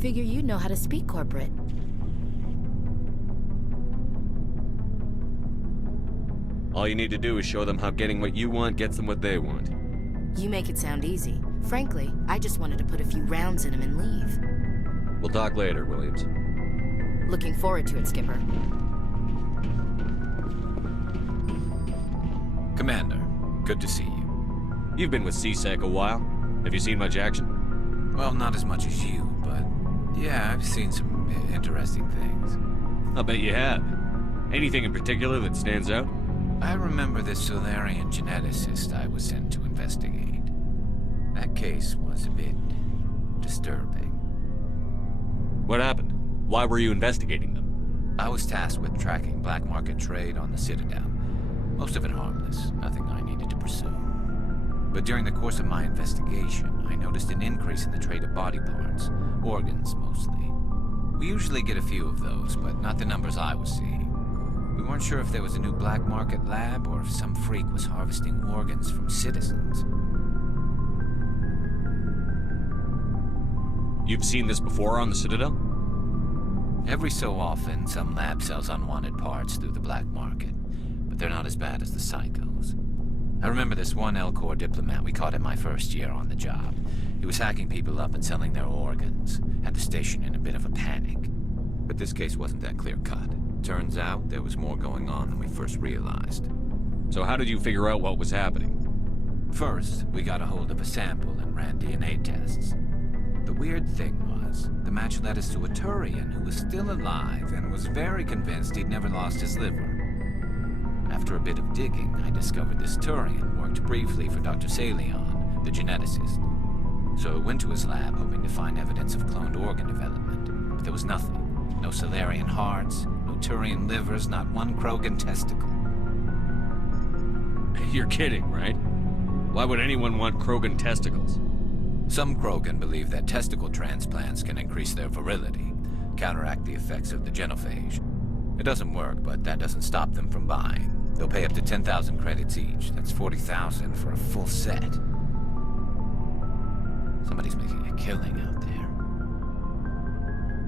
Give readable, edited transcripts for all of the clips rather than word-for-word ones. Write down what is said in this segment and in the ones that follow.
Figure you know how to speak corporate. All you need to do is show them how getting what you want gets them what they want. You make it sound easy. Frankly, I just wanted to put a few rounds in him and leave. We'll talk later, Williams. Looking forward to it, Skipper. Commander, good to see you. You've been with CSEC a while. Have you seen much action? Well, not as much as you, but yeah, I've seen some interesting things. I'll bet you have. Anything in particular that stands out? I remember this Solarian geneticist I was sent to investigate. That case was a bit disturbing. What happened? Why were you investigating them? I was tasked with tracking black market trade on the Citadel. Most of it harmless, nothing I needed to pursue. But during the course of my investigation, I noticed an increase in the trade of body parts, organs mostly. We usually get a few of those, but not the numbers I was seeing. We weren't sure if there was a new black market lab or if some freak was harvesting organs from citizens. You've seen this before on the Citadel? Every so often, some lab sells unwanted parts through the black market, but they're not as bad as the psychos. I remember this one L-Corps diplomat we caught in my first year on the job. He was hacking people up and selling their organs, had the station in a bit of a panic. But this case wasn't that clear-cut. Turns out there was more going on than we first realized. So how did you figure out what was happening? First, we got a hold of a sample and ran DNA tests. The weird thing was, the match led us to a Turian who was still alive and was very convinced he'd never lost his liver. After a bit of digging, I discovered this Turian worked briefly for Dr. Salion, the geneticist. So I went to his lab hoping to find evidence of cloned organ development, but there was nothing. No Solarian hearts, no Turian livers, not one Krogan testicle. You're kidding, right? Why would anyone want Krogan testicles? Some Krogan believe that testicle transplants can increase their virility, counteract the effects of the genophage. It doesn't work, but that doesn't stop them from buying. They'll pay up to 10,000 credits each. That's 40,000 for a full set. Somebody's making a killing out there.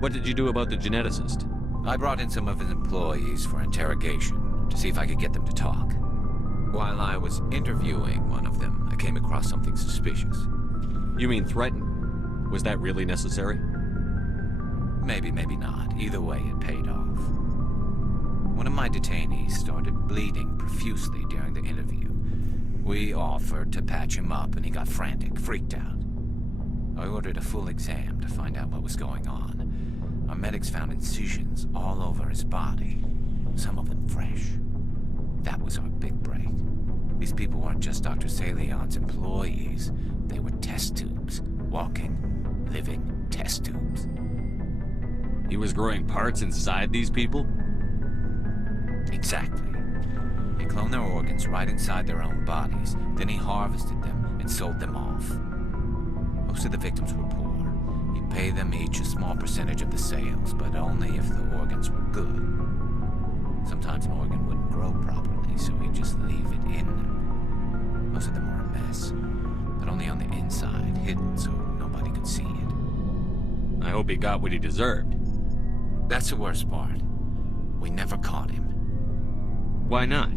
What did you do about the geneticist? I brought in some of his employees for interrogation, to see if I could get them to talk. While I was interviewing one of them, I came across something suspicious. You mean threaten? Was that really necessary? Maybe, maybe not. Either way, it paid off. One of my detainees started bleeding profusely during the interview. We offered to patch him up, and he got frantic, freaked out. I ordered a full exam to find out what was going on. Our medics found incisions all over his body, some of them fresh. That was our big break. These people weren't just Dr. Salion's employees. They were test tubes. Walking, living test tubes. He was growing parts inside these people? Exactly. He cloned their organs right inside their own bodies. Then he harvested them and sold them off. Most of the victims were poor. He'd pay them each a small percentage of the sales, but only if the organs were good. Sometimes an organ wouldn't grow properly, so he'd just leave it in them. Most of them were a mess, but only on the inside, hidden so nobody could see it. I hope he got what he deserved. That's the worst part. We never caught him. Why not?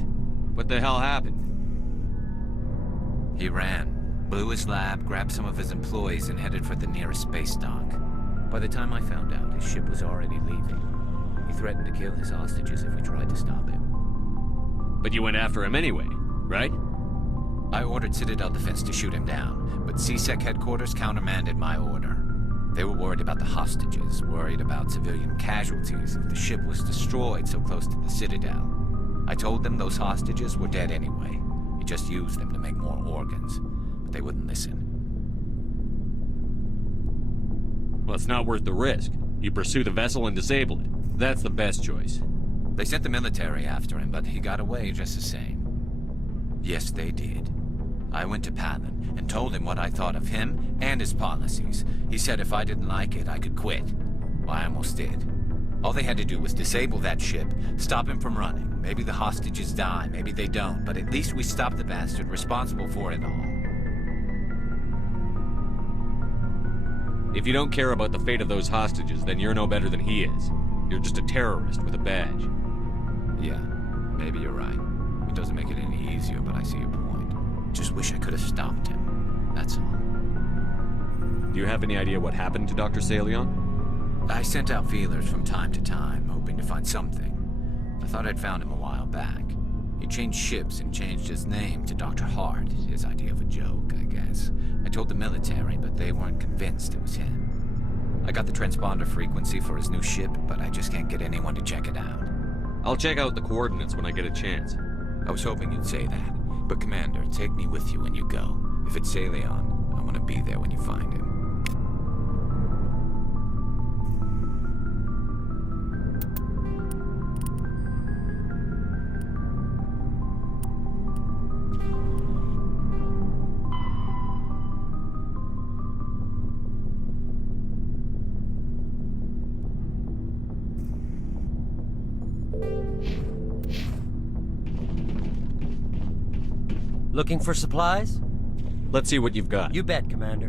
What the hell happened? He ran, blew his lab, grabbed some of his employees, and headed for the nearest space dock. By the time I found out, his ship was already leaving. He threatened to kill his hostages if we tried to stop him. But you went after him anyway, right? I ordered Citadel Defense to shoot him down, but CSEC headquarters countermanded my order. They were worried about the hostages, worried about civilian casualties if the ship was destroyed so close to the Citadel. I told them those hostages were dead anyway. We just used them to make more organs, but they wouldn't listen. Well, it's not worth the risk. You pursue the vessel and disable it. That's the best choice. They sent the military after him, but he got away just the same. Yes, they did. I went to Palin and told him what I thought of him and his policies. He said if I didn't like it, I could quit. Well, I almost did. All they had to do was disable that ship, stop him from running. Maybe the hostages die, maybe they don't, but at least we stopped the bastard responsible for it all. If you don't care about the fate of those hostages, then you're no better than he is. You're just a terrorist with a badge. Yeah, maybe you're right. It doesn't make it any easier, but I see your point. Just wish I could have stopped him. That's all. Do you have any idea what happened to Dr. Salion? I sent out feelers from time to time, hoping to find something. I thought I'd found him a while back. He changed ships and changed his name to Dr. Hart, his idea of a joke, I guess. I told the military, but they weren't convinced it was him. I got the transponder frequency for his new ship, but I just can't get anyone to check it out. I'll check out the coordinates when I get a chance. I was hoping you'd say that. But Commander, take me with you when you go. If it's Salion, I want to be there when you find him. Looking for supplies? Let's see what you've got. You bet, Commander.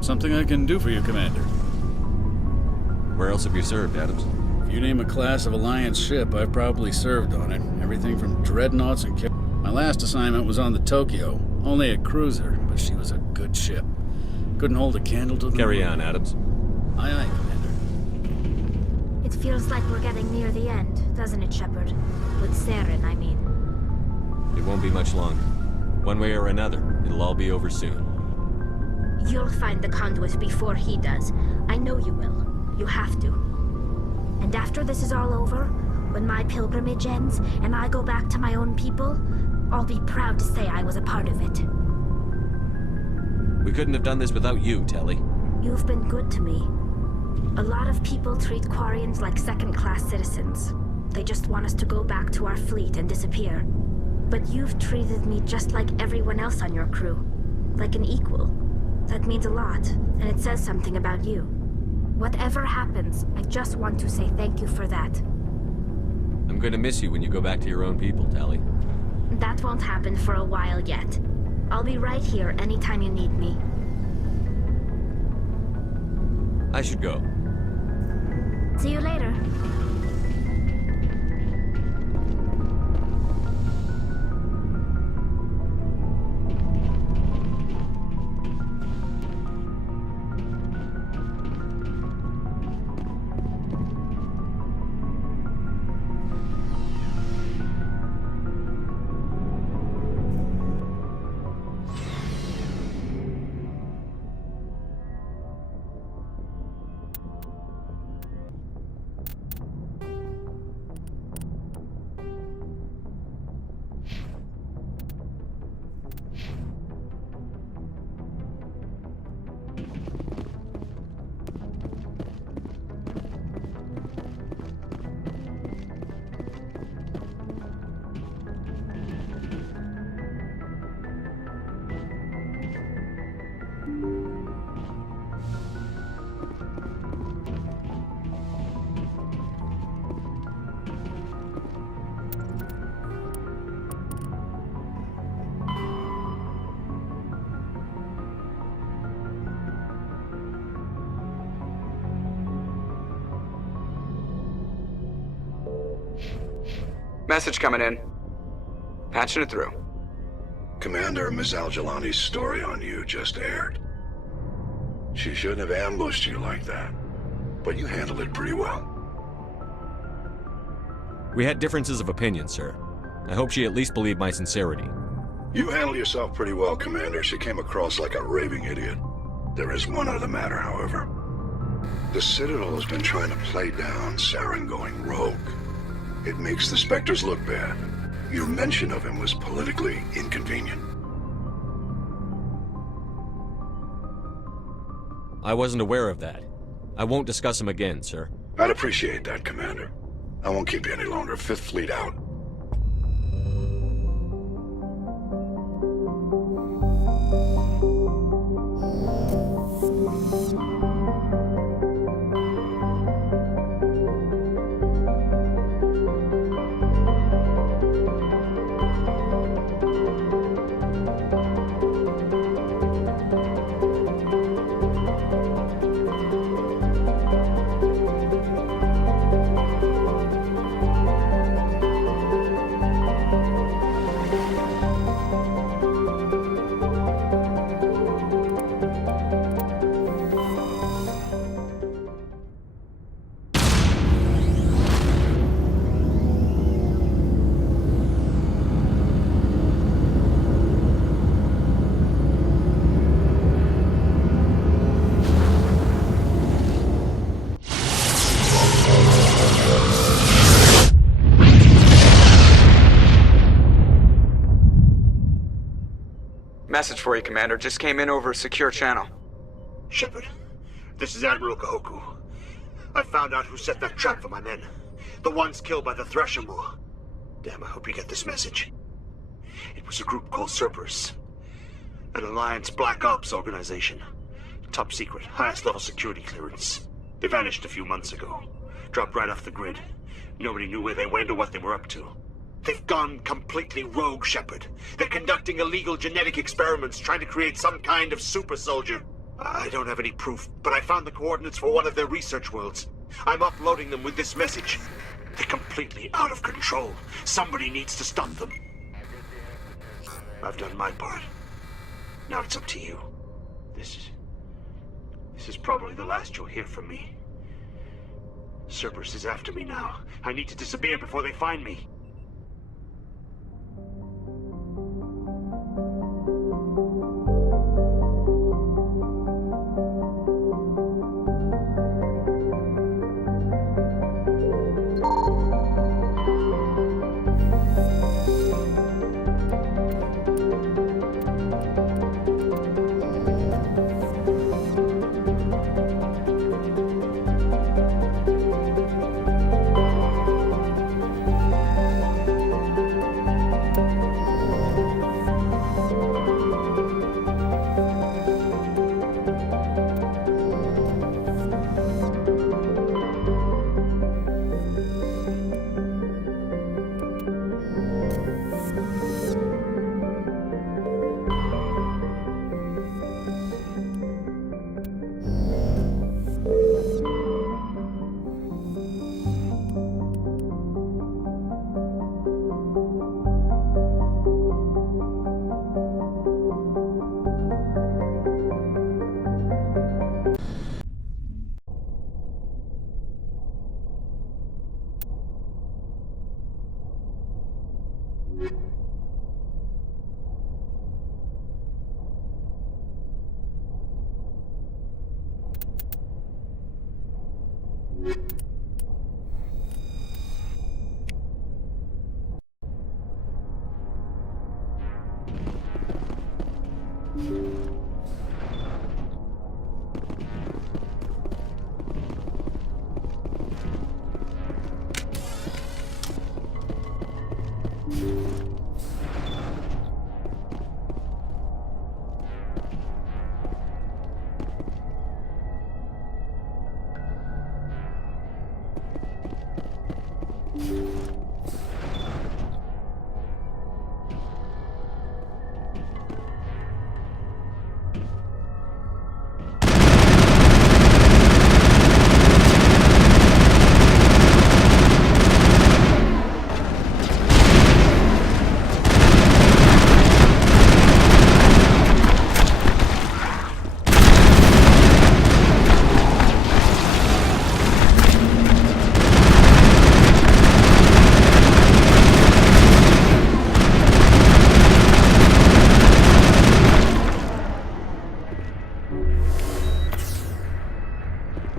Something I can do for you, Commander. Where else have you served, Adams? If you name a class of Alliance ship, I've probably served on it. Everything from dreadnoughts and... My last assignment was on the Tokyo. Only a cruiser, but she was a good ship. Couldn't hold a candle to the... Carry on, Adams. Aye, aye, Commander. It feels like we're getting near the end, doesn't it, Shepard? With Saren, I mean. It won't be much longer. One way or another, it'll all be over soon. You'll find the conduit before he does. I know you will. You have to. And after this is all over, when my pilgrimage ends and I go back to my own people, I'll be proud to say I was a part of it. We couldn't have done this without you, Telly. You've been good to me. A lot of people treat Quarians like second-class citizens. They just want us to go back to our fleet and disappear. But you've treated me just like everyone else on your crew. Like an equal. That means a lot, and it says something about you. Whatever happens, I just want to say thank you for that. I'm going to miss you when you go back to your own people, Telly. That won't happen for a while yet. I'll be right here anytime you need me. I should go. See you later. Message coming in. Patching it through. Commander, Ms. Al-Jalani's story on you just aired. She shouldn't have ambushed you like that, but you handled it pretty well. We had differences of opinion, sir. I hope she at least believed my sincerity. You handled yourself pretty well, Commander. She came across like a raving idiot. There is one other matter, however. The Citadel has been trying to play down Saren going rogue. It makes the Spectres look bad. Your mention of him was politically inconvenient. I wasn't aware of that. I won't discuss him again, sir. I'd appreciate that, Commander. I won't keep you any longer. Fifth Fleet out. Message for you, Commander. Just came in over a secure channel. Shepard, this is Admiral Kahoku. I found out who set that trap for my men. The ones killed by the Thresher Moor. Damn, I hope you get this message. It was a group called Cerberus. An Alliance Black Ops organization. Top secret, highest level security clearance. They vanished a few months ago. Dropped right off the grid. Nobody knew where they went or what they were up to. They've gone completely rogue, Shepard. They're conducting illegal genetic experiments, trying to create some kind of super soldier. I don't have any proof, but I found the coordinates for one of their research worlds. I'm uploading them with this message. They're completely out of control. Somebody needs to stop them. I've done my part. Now it's up to you. This is probably the last you'll hear from me. Cerberus is after me now. I need to disappear before they find me.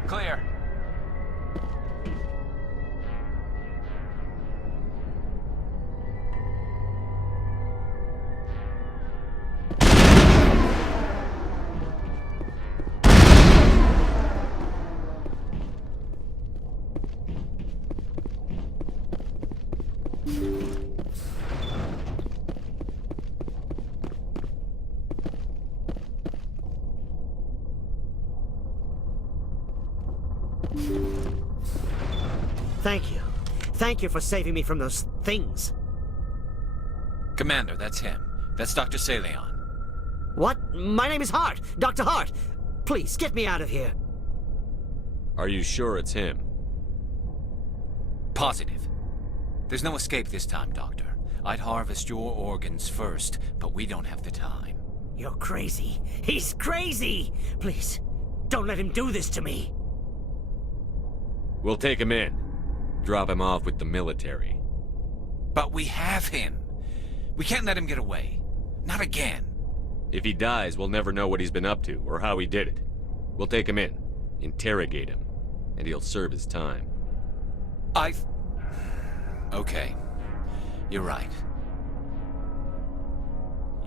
Clear. Thank you. Thank you for saving me from those things. Commander, that's him. That's Dr. Saleon. What? My name is Hart. Dr. Hart. Please, get me out of here. Are you sure it's him? Positive. There's no escape this time, Doctor. I'd harvest your organs first, but we don't have the time. You're crazy. He's crazy! Please, don't let him do this to me. We'll take him in. Drop him off with the military. But we have him. We can't let him get away. Not again. If he dies, we'll never know what he's been up to or how he did it. We'll take him in, interrogate him, and he'll serve his time. Okay. You're right.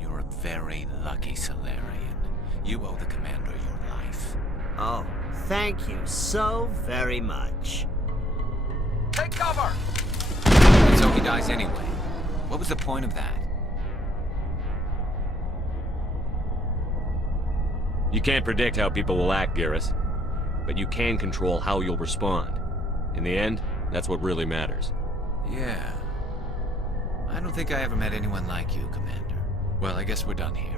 You're a very lucky Solarian. You owe the Commander your life. Oh, thank you so very much. Take cover! And so he dies anyway. What was the point of that? You can't predict how people will act, Garrus. But you can control how you'll respond. In the end, that's what really matters. Yeah. I don't think I ever met anyone like you, Commander. Well, I guess we're done here.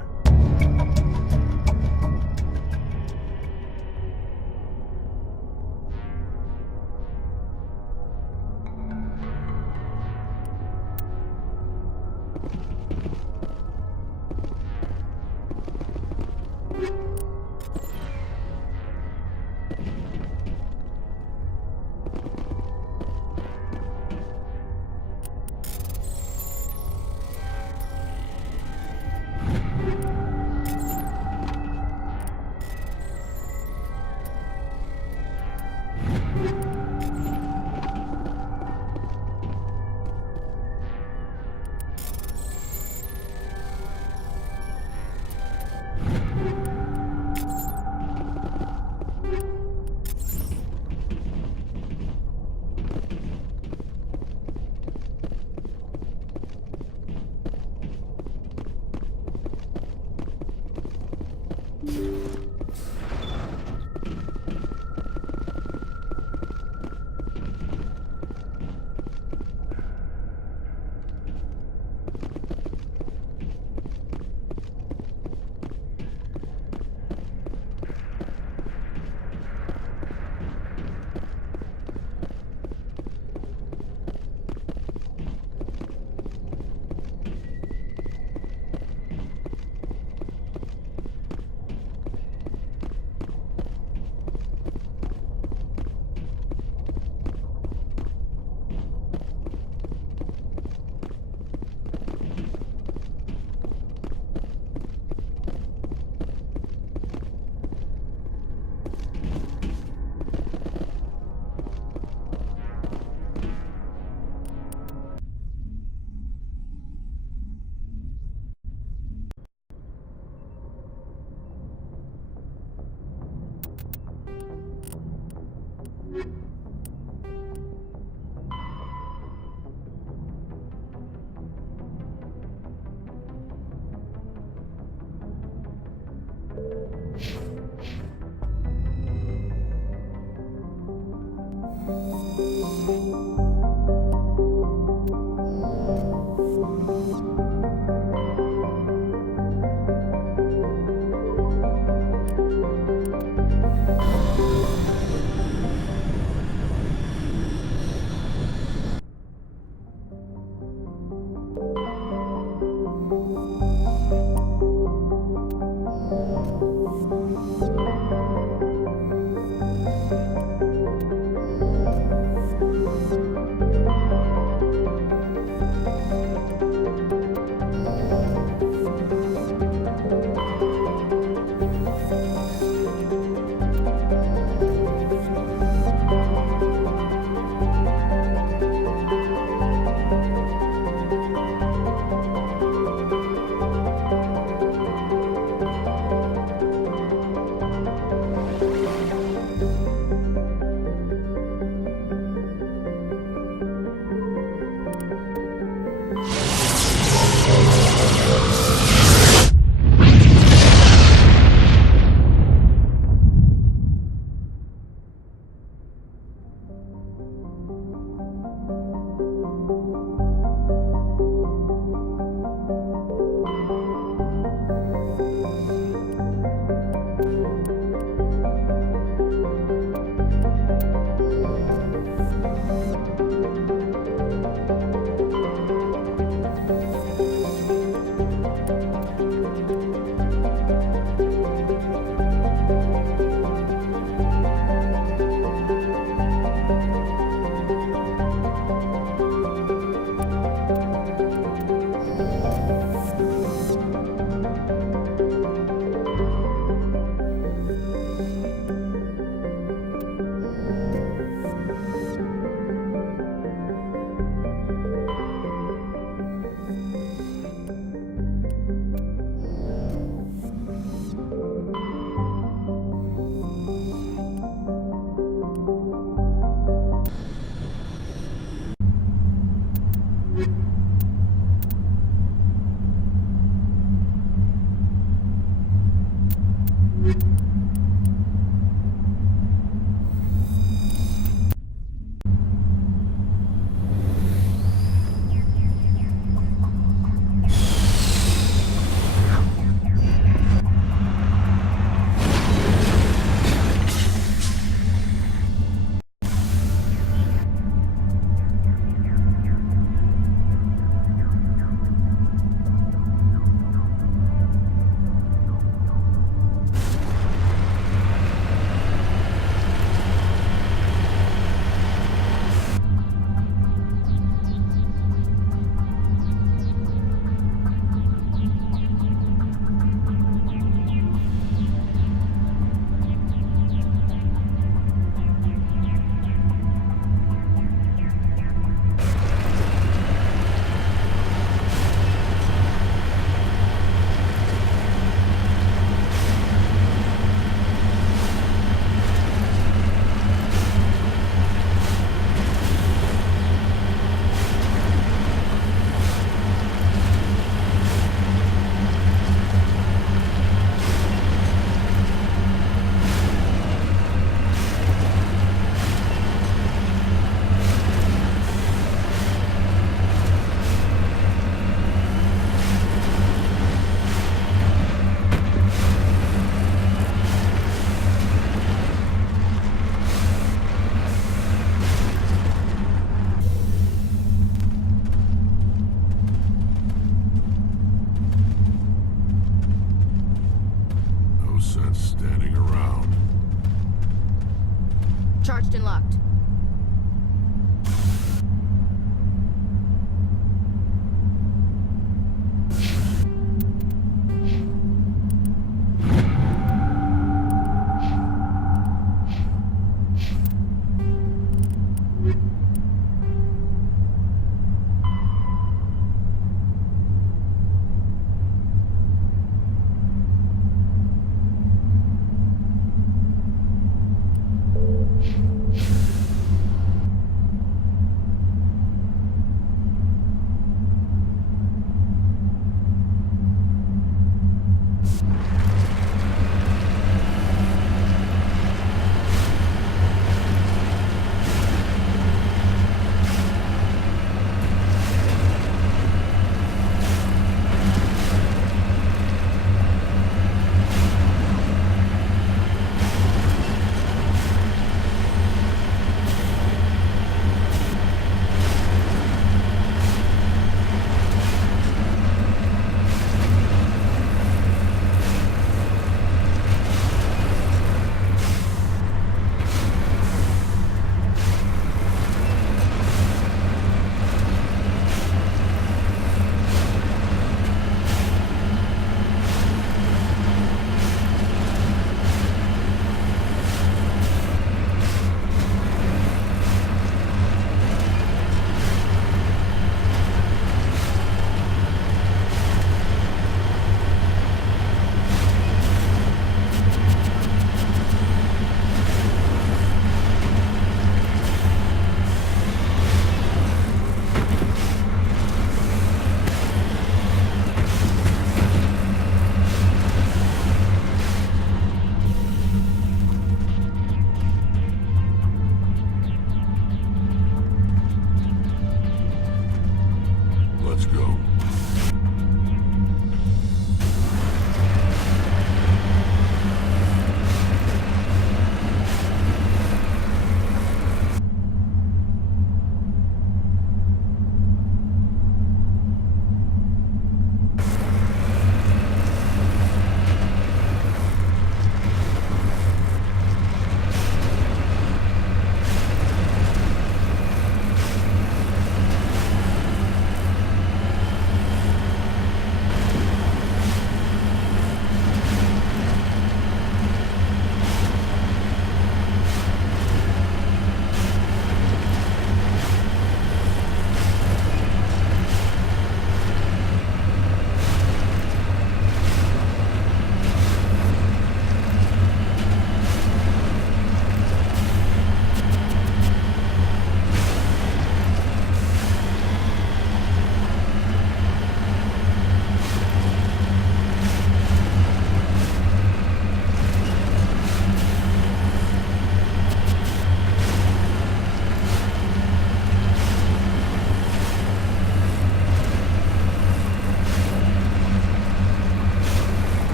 Charged and locked.